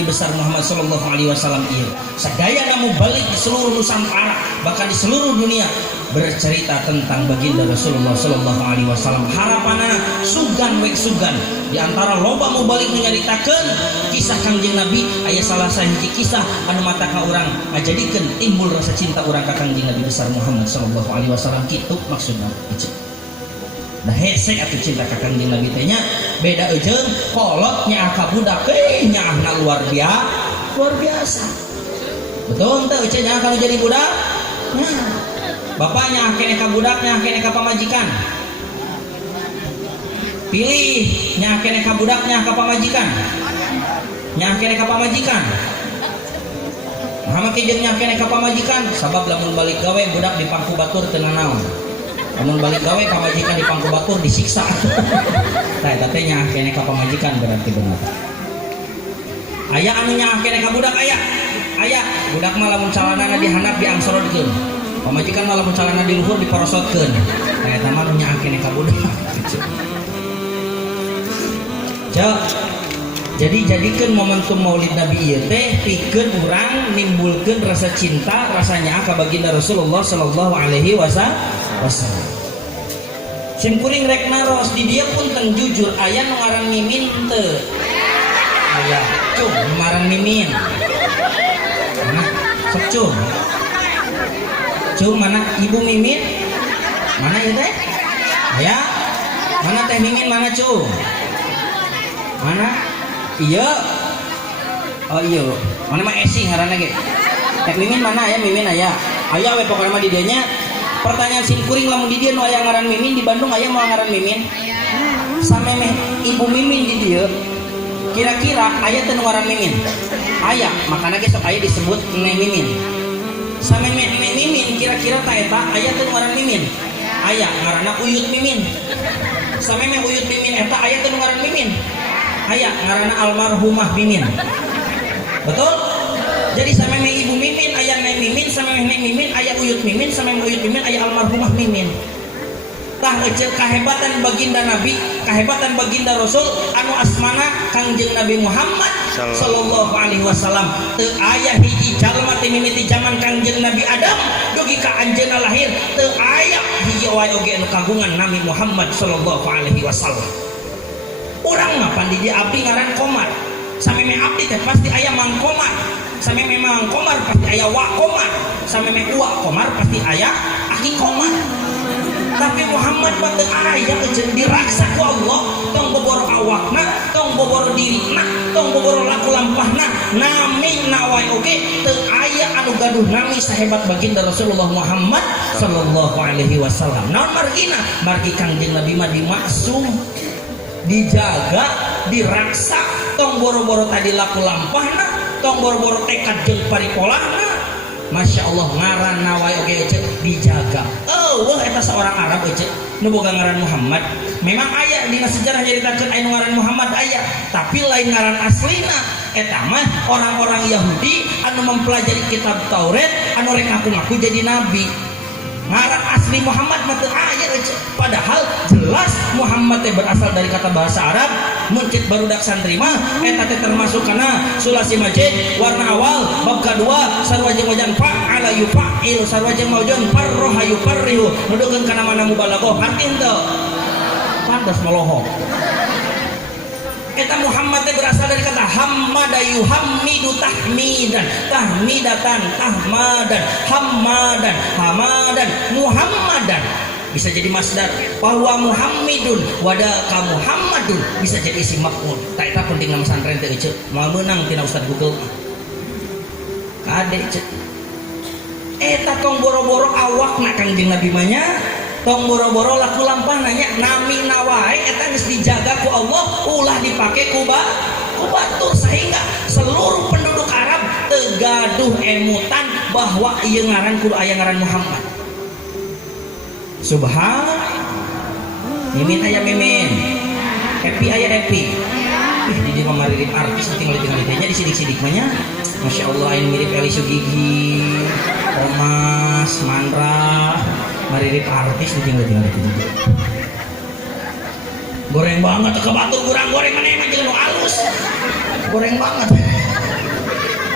Nabi besar Muhammad sallallahu alaihi wasallam ieu sadaya namu balik di seluruh Nusantara bahkan di seluruh dunia bercerita tentang baginda Rasulullah sallallahu alaihi wasallam. Harapanana sugan wek sugan di antara loba mau balik nyaritakeun kisah Kangjeng Nabi aya salah sahiji kisah anu mata ka urang ngajadikeun timbul rasa cinta urang ka Kangjeng Nabi besar Muhammad sallallahu alaihi wasallam kitu maksudna. Nah hese atuh cinta ka Kangjeng Nabi teh nya beda eujeung kolot nya ka budak nyaahna luar biasa. Betul teh euceun jangan kalau jadi budak. Nah, bapaknya akhirnya ka budaknya akhirnya ka pamajikan. Pilih nya akhirnya ka budaknya ka pamajikan. Nya akhirnya ka pamajikan. Muhammad jeung nya akhirnya ka pamajikan sabab lamun balik gawe budak di pangku batur teu nanaon. Namun balik gawe pamajikan di pangku batur disiksa. Tah eta teh nya akhirnya ka pamajikan berarti benar. Aya anu nya akhirnya ka budak aya. Budak mah lamun calanana dihandap diangsorotkeun. Pamajikan mah lamun calana di luhur diporosotkeun. Tah eta mah nya akhirnya ka budak. Jadi jadikan momentum Maulid Nabi ieu teh pikeun urang nimbulkeun rasa cinta rasanya ka baginda Rasulullah sallallahu alaihi wasallam. Sim kuring rek naros di dia pun teng jujur aya nu ngaran Mimin teu? Aya, cung ngaran Mimin. Mana? Sok cung. Cung mana Ibu Mimin? Mana ieu teh? Aya. Mana teh Mimin mana cung? Mana? Iya. Oh iya. Mana mah Esi ngaranna ge. Teh Mimin mana aya? Mimin aya. Aya we pokona mah di dieu nya. Pertanyaan sim kuring lamun di dieu nu aya ngaran Mimin di Bandung aya moal ngaran Mimin? Samemeh Ibu Mimin di dieu. Kira-kira aya teu nu ngaran Mimin? Aya, makana ge sok aya disebut Neng Mimin. Samemeh Neng Mimin kira-kira ta eta aya teu nu ngaran Mimin? Aya, ngaranna Uyut Mimin. Samemeh Uyut Mimin eta aya teu nu ngaran Mimin? Aya, ngaranna almarhumah Mimin. Betul? Jadi samemeh Ibu Mimin aya Neng Mimin, samemeh Neng Mimin aya Uyut Mimin, samemeh Uyut Mimin aya almarhumah Mimin. Tah eceu kahebatan baginda Nabi, kahebatan baginda Rasul anu asmana Kangjeng Nabi Muhammad sallallahu alaihi wasallam. Teu aya hiji jalma teh mimiti zaman Kangjeng Nabi Adam dugi ka anjeunna lahir teu aya hiji wae oge anu kagungan Nabi Muhammad sallallahu alaihi wasallam. Urang mah pandi di abdi ngaran Komar. Samemeh abdi teh pasti aya Mang Komar. Samemeh Mang Komar pasti aya Wak Komar. Samemeh Wak Komar pasti aya Aki Komar. Tapi Muhammad mah teu aya euceun diraksa ku Allah, tong bobor awakna, tong bobor dirina, tong bobor laku lampahna, namina wae oge teu aya anu gaduh nami sahebat baginda Rasulullah Muhammad sallallahu alaihi wasallam. Naon margina? Margi Kangjeng Nabi mah dimaksum, dijaga, diraksa, tong boro-boro tadi laku lampahna, tong boro-boro tekad jeung paripolahna. Masya Allah ngaran nawai oge ece dijaga. Wah eta seorang Arab ece nu boga ngaran Muhammad. Memang aya dina sejarah nyaritakeun aya ngaran Muhammad aya, tapi lain ngaran aslina. Eta mah orang-orang Yahudi anu mempelajari kitab Taurat anu rek ngaku-ngaku jadi nabi. Ngaran asli Muhammad mah teu aya ece. Padahal jelas Muhammad teh berasal dari kata bahasa Arab. Muncit barudak santri mah eta teh termasuk kana sulasi majid warna awal bab kadua sarwajeng wajan fa'ala yufa'il sarwajeng maujon farroha yufarrihu nudukeun kana mana mubalaghah artin teu pantes melohok. Eta Muhammad teh berasal dari kata hammada yuhammidu tahmidan tahmidatan tahmadan hammadan hamadan muhammadan bisa jadi masdar bahwa Muhammadun wadaka Muhammadun bisa jadi isim maf'ul. Tak eta penting nama santren teh euceuk moal meunang tina Ustaz Google kade ceuk eta tong boro-boro awakna Kangjeng Nabi mah nya tong boro-boro laku lampah nanya nami nawae eta geus dijaga ku Allah ulah dipake ku batur sehingga seluruh penduduk Arab teu gaduh emutan bahwa ieu ngaran kudu aya ngaran Muhammad. Subhanallah. Mimin aya Mimin, Happy aya Happy. Di dia mirip artis tinggal tinggalnya di sidik-sidik banyak. Masya Allah ini mirip Eli Sugigi, Omas, Mandra, mirip artis tinggal juga. Goreng banget ke batur kurang goreng mana emang jangan halus. Goreng banget.